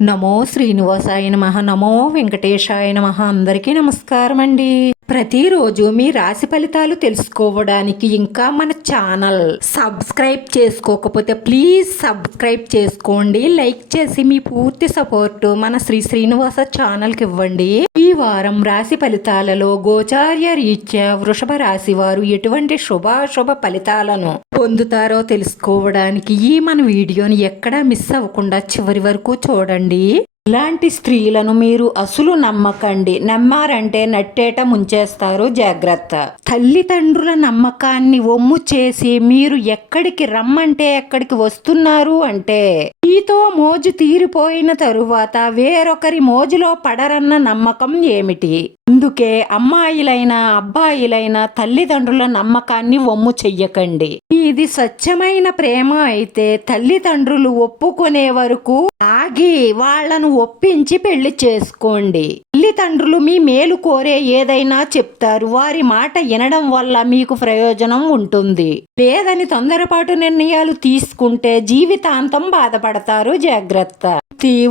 నమో శ్రీనివాసాయ నమః. నమో వెంకటేశాయ నమః. అందరికీ నమస్కారం అండి. ప్రతిరోజు మీ రాశి ఫలితాలు తెలుసుకోవడానికి ఇంకా మన ఛానల్ సబ్స్క్రైబ్ చేసుకోకపోతే ప్లీజ్ సబ్స్క్రైబ్ చేసుకోండి. లైక్ చేసి మీ పూర్తి సపోర్ట్ మన శ్రీనివాస ఛానల్కి ఇవ్వండి. ఈ వారం రాశి ఫలితాలలో గోచార్య రీత్యా వృషభ రాశి వారు ఎటువంటి శుభాశుభ ఫలితాలను పొందుతారో తెలుసుకోవడానికి ఈ మన వీడియోని ఎక్కడా మిస్ అవ్వకుండా చివరి వరకు చూడండి. ఇలాంటి స్త్రీలను మీరు అసలు నమ్మకండి. నమ్మారంటే నట్టేట ముంచేస్తారు, జాగ్రత్త. తల్లిదండ్రుల నమ్మకాన్ని ఒమ్ము చేసి మీరు ఎక్కడికి రమ్మంటే ఎక్కడికి వస్తున్నారు అంటే మీతో మోజు తీరిపోయిన తరువాత వేరొకరి మోజులో పడరన్న నమ్మకం ఏమిటి? అందుకే అమ్మాయిలైనా అబ్బాయిలైనా తల్లిదండ్రుల నమ్మకాన్ని ఒమ్ము చెయ్యకండి. ఇది స్వచ్ఛమైన ప్రేమ అయితే తల్లిదండ్రులు ఒప్పుకునే వరకు ఆగి వాళ్లను ఒప్పించి పెళ్లి చేసుకోండి. తల్లిదండ్రులు మీ మేలు కోరే ఏదైనా చెప్తారు. వారి మాట వినడం వల్ల మీకు ప్రయోజనం ఉంటుంది. లేదని తొందరపాటు నిర్ణయాలు తీసుకుంటే జీవితాంతం బాధపడతారు, జాగ్రత్త.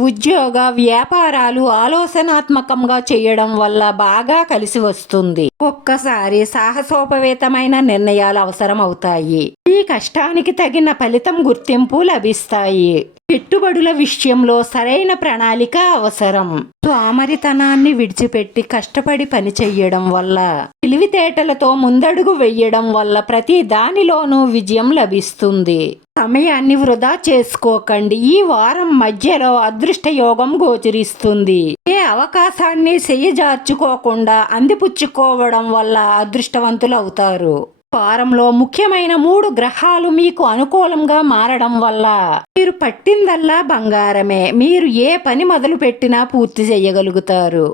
ఉద్యోగ వ్యాపారాలు ఆలోచనాత్మకంగా చేయడం వల్ల బాగా కలిసి వస్తుంది. ఒక్కసారి సాహసోపవేతమైన నిర్ణయాలు అవసరం అవుతాయి. ఈ కష్టానికి తగిన ఫలితం గుర్తింపు లభిస్తాయి. పెట్టుబడుల విషయంలో సరైన ప్రణాళిక అవసరం. సోమరితనాన్ని విడిచిపెట్టి కష్టపడి పని చెయ్యడం వల్ల, తెలివితేటలతో ముందడుగు వెయ్యడం వల్ల ప్రతి దానిలోనూ విజయం లభిస్తుంది. సమయాన్ని వృధా చేసుకోకండి. ఈ వారం మధ్యలో అదృష్ట యోగం గోచరిస్తుంది. ఏ అవకాశాన్ని చెయ్యజార్చుకోకుండా అందిపుచ్చుకోవడం వల్ల అదృష్టవంతులు అవుతారు. వారంలో ముఖ్యమైన 3 గ్రహాలు మీకు అనుకూలంగా మారడం వల్ల మీరు పట్టిందల్లా బంగారమే. మీరు ఏ పని మొదలు పెట్టినా పూర్తి చేయగలుగుతారు.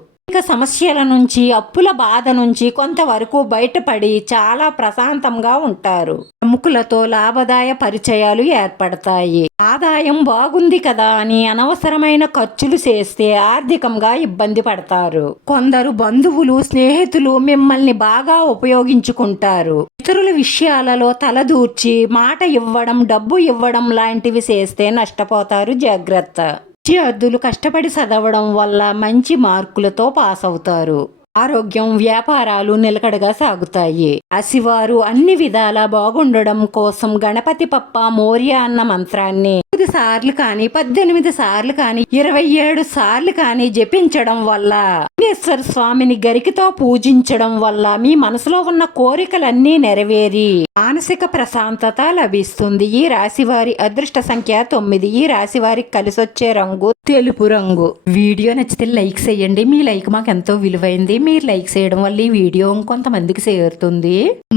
సమస్యల నుంచి, అప్పుల బాధ నుంచి కొంతవరకు బయటపడి చాలా ప్రశాంతంగా ఉంటారు. ప్రముఖులతో లాభదాయ పరిచయాలు ఏర్పడతాయి. ఆదాయం బాగుంది కదా అని అనవసరమైన ఖర్చులు చేస్తే ఆర్థికంగా ఇబ్బంది పడతారు. కొందరు బంధువులు, స్నేహితులు మిమ్మల్ని బాగా ఉపయోగించుకుంటారు. ఇతరుల విషయాలలో తలదూర్చి మాట ఇవ్వడం, డబ్బు ఇవ్వడం లాంటివి చేస్తే నష్టపోతారు, జాగ్రత్త. విద్యార్థులు కష్టపడి చదవడం వల్ల మంచి మార్కులతో పాస్ అవుతారు. ఆరోగ్యం, వ్యాపారాలు నిలకడగా సాగుతాయి. రాశివారు అన్ని విధాలా బాగుండడం కోసం గణపతి పప్ప మోర్య అన్న మంత్రాన్ని 9 సార్లు కానీ, 18 సార్లు కానీ, 27 సార్లు కానీ జపించడం వల్ల, విఘ్నేశ్వర స్వామిని గరికతో పూజించడం వల్ల మీ మనసులో ఉన్న కోరికలన్నీ నెరవేరి మానసిక ప్రశాంతత లభిస్తుంది. ఈ రాశివారి అదృష్ట సంఖ్య 9. ఈ రాశివారికి కలిసొచ్చే రంగు తెలుపు రంగు. వీడియో నచ్చితే లైక్ చేయండి. మీ లైక్ మాకు ఎంతో విలువైంది. మీరు లైక్ చేయడం వల్ల ఈ వీడియో కొంతమందికి చేరుతుంది.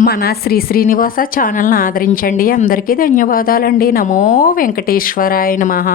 మన శ్రీనివాస ఛానల్ని ఆదరించండి. అందరికీ ధన్యవాదాలండి. నమో వెంకటేశ్వరాయ నమః.